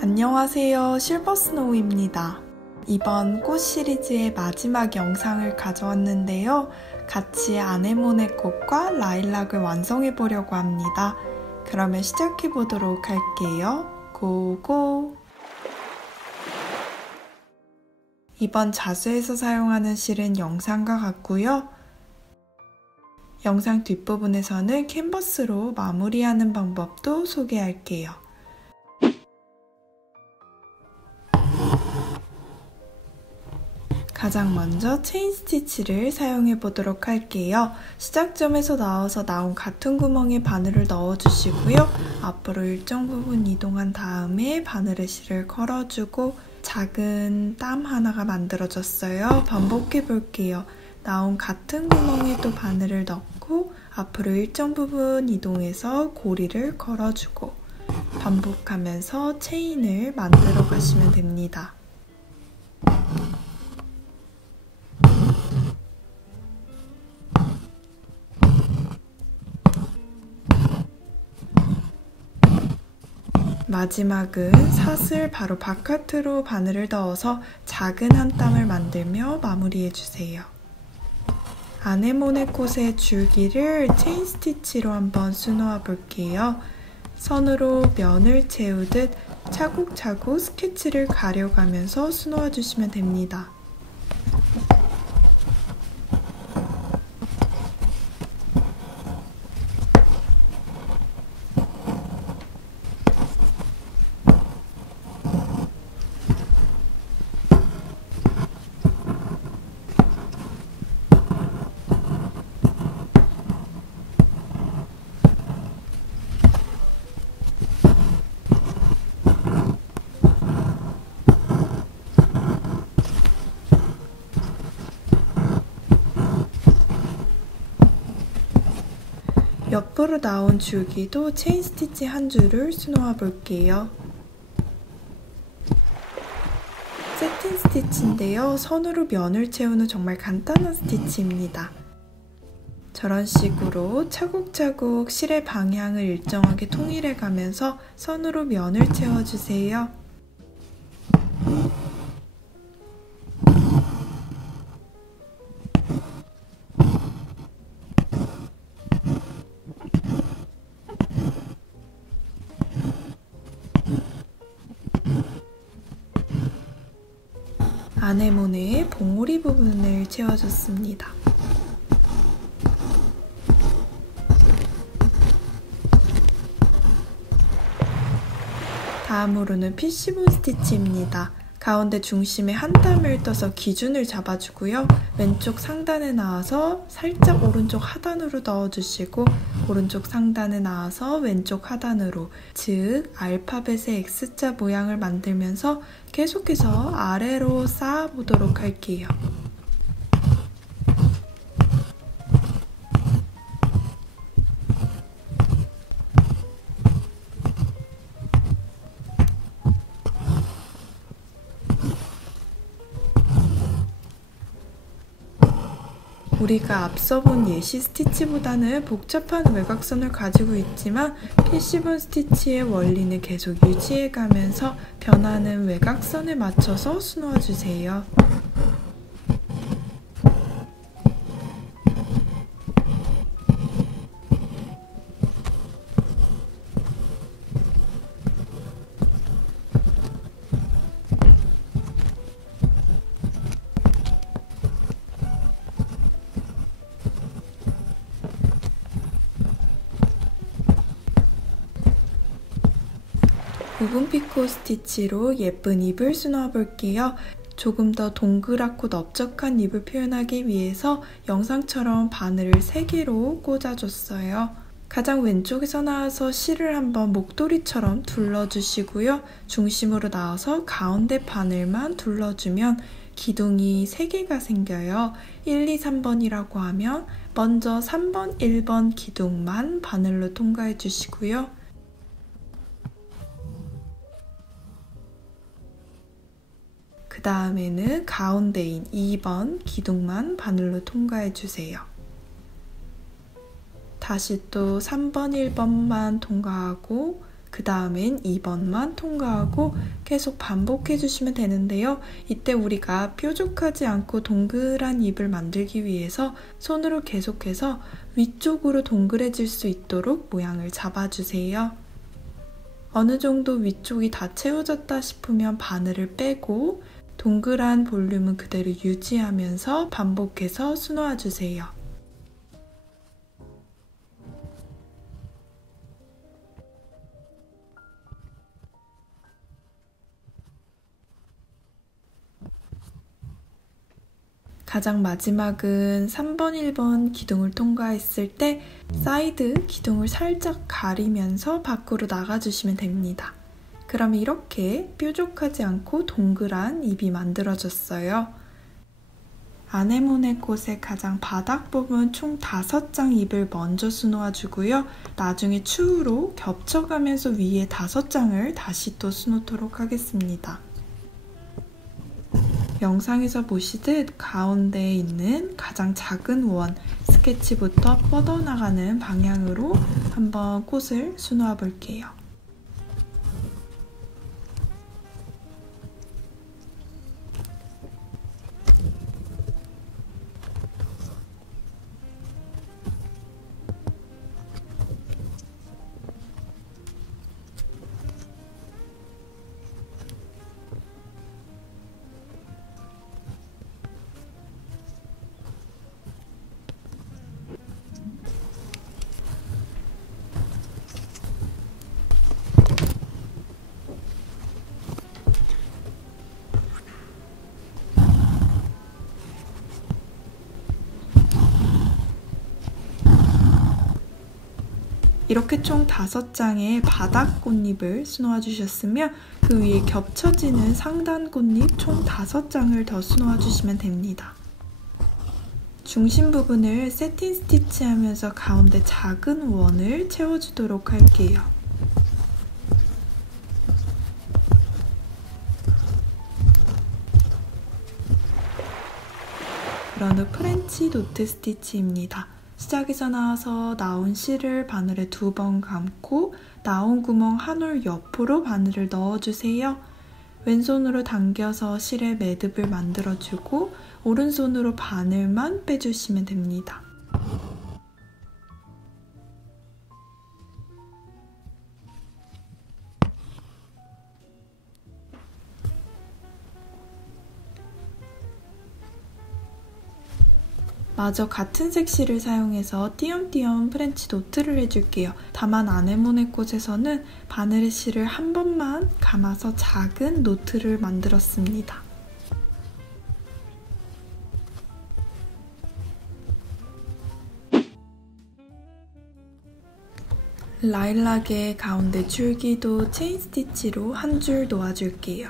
안녕하세요, 실버스노우입니다. 이번 꽃 시리즈의 마지막 영상을 가져왔는데요. 같이 아네모네 꽃과 라일락을 완성해 보려고 합니다. 그러면 시작해 보도록 할게요. 고고! 이번 자수에서 사용하는 실은 영상과 같고요. 영상 뒷부분에서는 캔버스로 마무리하는 방법도 소개할게요. 가장 먼저 체인 스티치를 사용해 보도록 할게요. 시작점에서 나와서 나온 같은 구멍에 바늘을 넣어주시고요. 앞으로 일정 부분 이동한 다음에 바늘에 실을 걸어주고 작은 땀 하나가 만들어졌어요. 반복해 볼게요. 나온 같은 구멍에 또 바늘을 넣고 앞으로 일정 부분 이동해서 고리를 걸어주고 반복하면서 체인을 만들어 가시면 됩니다. 마지막은 사슬 바로 바깥으로 바늘을 넣어서 작은 한 땀을 만들며 마무리해주세요. 아네모네 꽃의 줄기를 체인 스티치로 한번 수놓아 볼게요. 선으로 면을 채우듯 차곡차곡 스케치를 가려가면서 수놓아 주시면 됩니다. 옆으로 나온 줄기도 체인 스티치 한 줄을 수놓아 볼게요. 세틴 스티치인데요. 선으로 면을 채우는 후 정말 간단한 스티치입니다. 저런 식으로 차곡차곡 실의 방향을 일정하게 통일해 가면서 선으로 면을 채워주세요. 아네모네의 봉우리 부분을 채워줬습니다. 다음으로는 피쉬본 스티치입니다. 가운데 중심에 한 땀을 떠서 기준을 잡아주고요. 왼쪽 상단에 나와서 살짝 오른쪽 하단으로 넣어주시고 오른쪽 상단에 나와서 왼쪽 하단으로, 즉 알파벳의 X자 모양을 만들면서 계속해서 아래로 쌓아보도록 할게요. 우리가 앞서 본 예시 스티치보다는 복잡한 외곽선을 가지고 있지만 피쉬본 스티치의 원리는 계속 유지해가면서 변하는 외곽선에 맞춰서 수놓아주세요. 부분 피코 스티치로 예쁜 잎을 수놓아 볼게요. 조금 더 동그랗고 넓적한 잎을 표현하기 위해서 영상처럼 바늘을 3개로 꽂아줬어요. 가장 왼쪽에서 나와서 실을 한번 목도리처럼 둘러주시고요. 중심으로 나와서 가운데 바늘만 둘러주면 기둥이 3개가 생겨요. 1, 2, 3번이라고 하면 먼저 3번, 1번 기둥만 바늘로 통과해 주시고요. 그 다음에는 가운데인 2번 기둥만 바늘로 통과해 주세요. 다시 또 3번, 1번만 통과하고 그 다음엔 2번만 통과하고 계속 반복해 주시면 되는데요. 이때 우리가 뾰족하지 않고 동그란 잎을 만들기 위해서 손으로 계속해서 위쪽으로 동그래질 수 있도록 모양을 잡아주세요. 어느 정도 위쪽이 다 채워졌다 싶으면 바늘을 빼고 동그란 볼륨은 그대로 유지하면서 반복해서 수놓아주세요. 가장 마지막은 3번, 1번 기둥을 통과했을 때 사이드 기둥을 살짝 가리면서 밖으로 나가주시면 됩니다. 그럼 이렇게 뾰족하지 않고 동그란 잎이 만들어졌어요. 아네모네 꽃의 가장 바닥 부분 총 5장 잎을 먼저 수놓아주고요. 나중에 추후로 겹쳐가면서 위에 5장을 다시 또 수놓도록 하겠습니다. 영상에서 보시듯 가운데에 있는 가장 작은 원, 스케치부터 뻗어나가는 방향으로 한번 꽃을 수놓아 볼게요. 이렇게 총 5장의 바닥 꽃잎을 수놓아 주셨으면 그 위에 겹쳐지는 상단 꽃잎 총 5장을 더 수놓아 주시면 됩니다. 중심 부분을 세틴 스티치 하면서 가운데 작은 원을 채워주도록 할게요. 그런 후 프렌치 노트 스티치입니다. 시작에서 나와서 나온 실을 바늘에 2번 감고 나온 구멍 한 올 옆으로 바늘을 넣어주세요. 왼손으로 당겨서 실에 매듭을 만들어주고 오른손으로 바늘만 빼주시면 됩니다. 마저 같은 색 실을 사용해서 띄엄띄엄 프렌치 노트를 해줄게요. 다만 아네모네 꽃에서는 바늘의 실을 한 번만 감아서 작은 노트를 만들었습니다. 라일락의 가운데 줄기도 체인 스티치로 한 줄 놓아줄게요.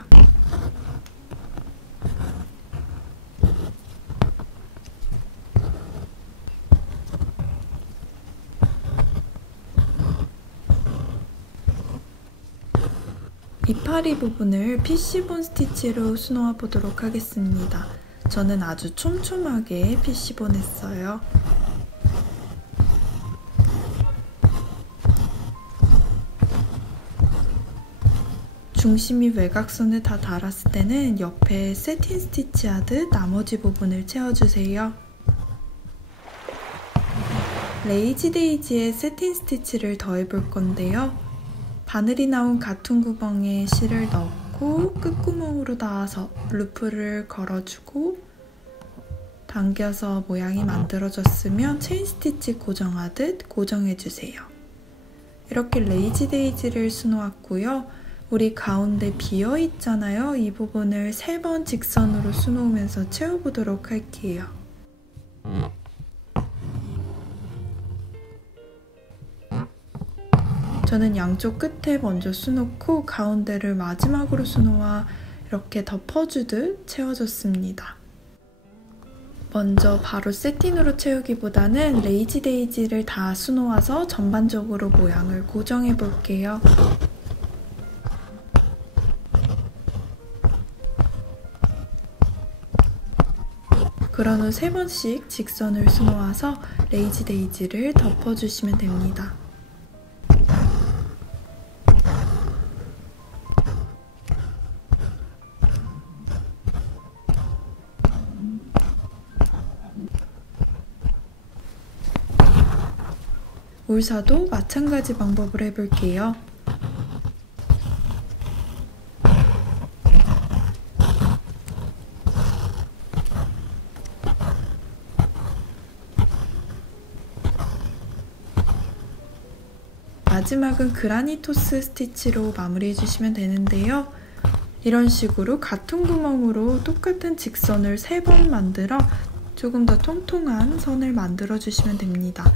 이파리 부분을 피쉬본 스티치로 수놓아 보도록 하겠습니다. 저는 아주 촘촘하게 피쉬본 했어요. 중심이 외곽선을 다 달았을 때는 옆에 세틴 스티치 하듯 나머지 부분을 채워주세요. 레이지 데이지에 세틴 스티치를 더해볼 건데요. 바늘이 나온 가퉁 구멍에 실을 넣고 끝구멍으로 닿아서 루프를 걸어주고 당겨서 모양이 만들어졌으면 체인 스티치 고정하듯 고정해주세요. 이렇게 레이지 데이지를 수놓았고요. 우리 가운데 비어있잖아요. 이 부분을 3번 직선으로 수놓으면서 채워보도록 할게요. 저는 양쪽 끝에 먼저 수놓고 가운데를 마지막으로 수놓아 이렇게 덮어주듯 채워줬습니다. 먼저 바로 세틴으로 채우기보다는 레이지 데이지를 다 수놓아서 전반적으로 모양을 고정해 볼게요. 그런 후 3번씩 직선을 수놓아서 레이지 데이지를 덮어주시면 됩니다. 울사도 마찬가지 방법을 해볼게요. 마지막은 그라니토스 스티치로 마무리해 주시면 되는데요. 이런 식으로 같은 구멍으로 똑같은 직선을 3번 만들어 조금 더 통통한 선을 만들어 주시면 됩니다.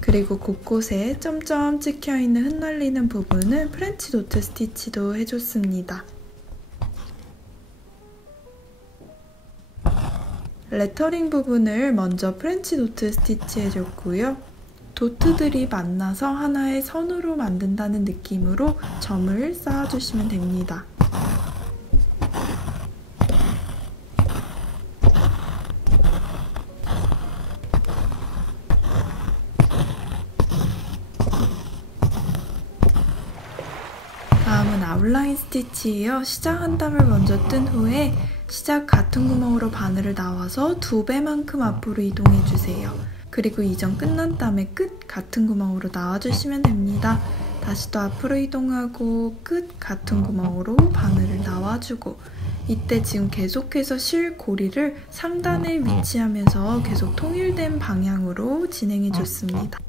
그리고 곳곳에 점점 찍혀있는 흩날리는 부분은 프렌치 도트 스티치도 해줬습니다. 레터링 부분을 먼저 프렌치 도트 스티치 해줬고요. 도트들이 만나서 하나의 선으로 만든다는 느낌으로 점을 쌓아주시면 됩니다. 다음은 아웃라인 스티치예요. 시작 한 땀을 먼저 뜬 후에 시작 같은 구멍으로 바늘을 나와서 2배만큼 앞으로 이동해주세요. 그리고 이전 끝난 땀의 끝 같은 구멍으로 나와주시면 됩니다. 다시 또 앞으로 이동하고 끝 같은 구멍으로 바늘을 나와주고, 이때 지금 계속해서 실 고리를 상단에 위치하면서 계속 통일된 방향으로 진행해줬습니다.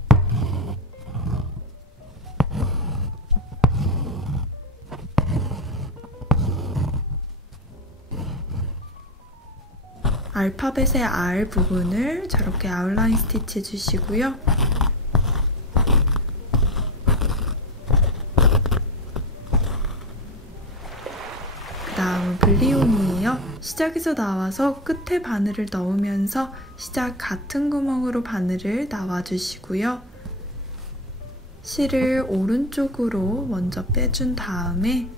알파벳의 R 부분을 저렇게 아웃라인 스티치 해주시고요. 그 다음은 블리온이에요. 시작에서 나와서 끝에 바늘을 넣으면서 시작 같은 구멍으로 바늘을 나와주시고요. 실을 오른쪽으로 먼저 빼준 다음에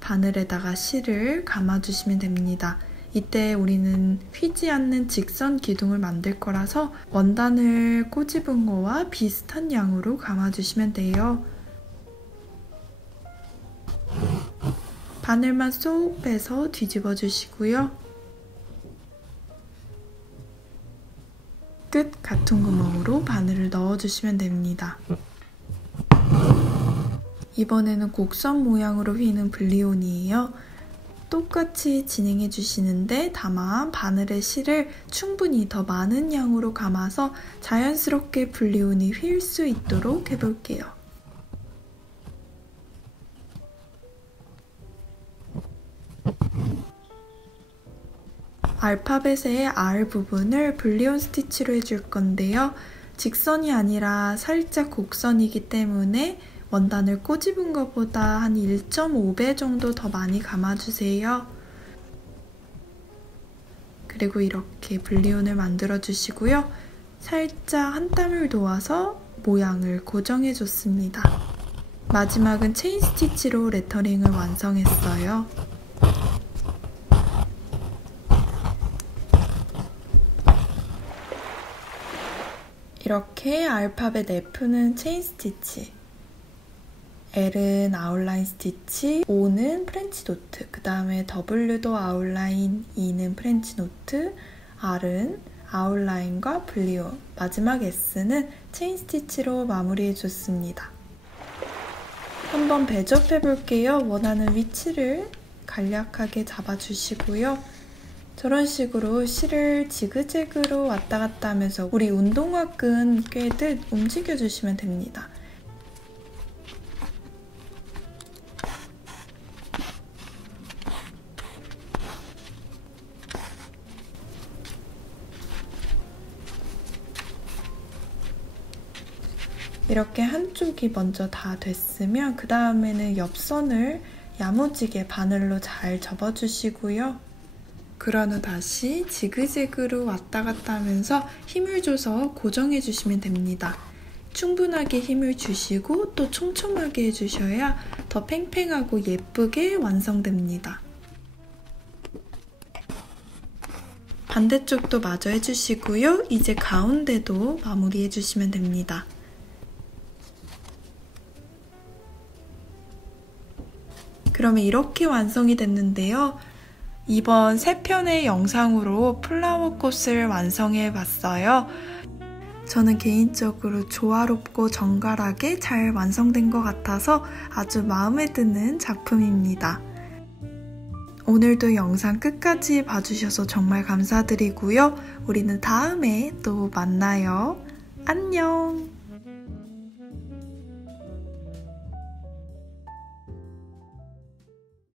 바늘에다가 실을 감아주시면 됩니다. 이때 우리는 휘지 않는 직선 기둥을 만들 거라서 원단을 꼬집은 거와 비슷한 양으로 감아주시면 돼요. 바늘만 쏙 빼서 뒤집어 주시고요. 끝 같은 구멍으로 바늘을 넣어주시면 됩니다. 이번에는 곡선 모양으로 휘는 블리온이에요. 똑같이 진행해 주시는데 다만 바늘의 실을 충분히 더 많은 양으로 감아서 자연스럽게 블리온이 휠 수 있도록 해볼게요. 알파벳의 R 부분을 블리온 스티치로 해줄 건데요. 직선이 아니라 살짝 곡선이기 때문에 원단을 꼬집은 것보다 한 1.5배 정도 더 많이 감아주세요. 그리고 이렇게 블리온을 만들어 주시고요. 살짝 한 땀을 놓아서 모양을 고정해 줬습니다. 마지막은 체인 스티치로 레터링을 완성했어요. 이렇게 알파벳 F는 체인 스티치, L은 아웃라인 스티치, O는 프렌치 노트, 그 다음에 W도 아웃라인, E는 프렌치 노트, R은 아웃라인과 블리온, 마지막 S는 체인 스티치로 마무리해줬습니다. 한번 배접해 볼게요. 원하는 위치를 간략하게 잡아주시고요. 저런 식으로 실을 지그재그로 왔다 갔다 하면서 우리 운동화 끈 꿰듯 움직여주시면 됩니다. 이렇게 한쪽이 먼저 다 됐으면 그 다음에는 옆선을 야무지게 바늘로 잘 접어주시고요. 그런 후 다시 지그재그로 왔다 갔다 하면서 힘을 줘서 고정해 주시면 됩니다. 충분하게 힘을 주시고 또 촘촘하게 해주셔야 더 팽팽하고 예쁘게 완성됩니다. 반대쪽도 마저 해주시고요. 이제 가운데도 마무리 해주시면 됩니다. 그러면 이렇게 완성이 됐는데요. 이번 3편의 영상으로 플라워 꽃을 완성해 봤어요. 저는 개인적으로 조화롭고 정갈하게 잘 완성된 것 같아서 아주 마음에 드는 작품입니다. 오늘도 영상 끝까지 봐주셔서 정말 감사드리고요. 우리는 다음에 또 만나요. 안녕!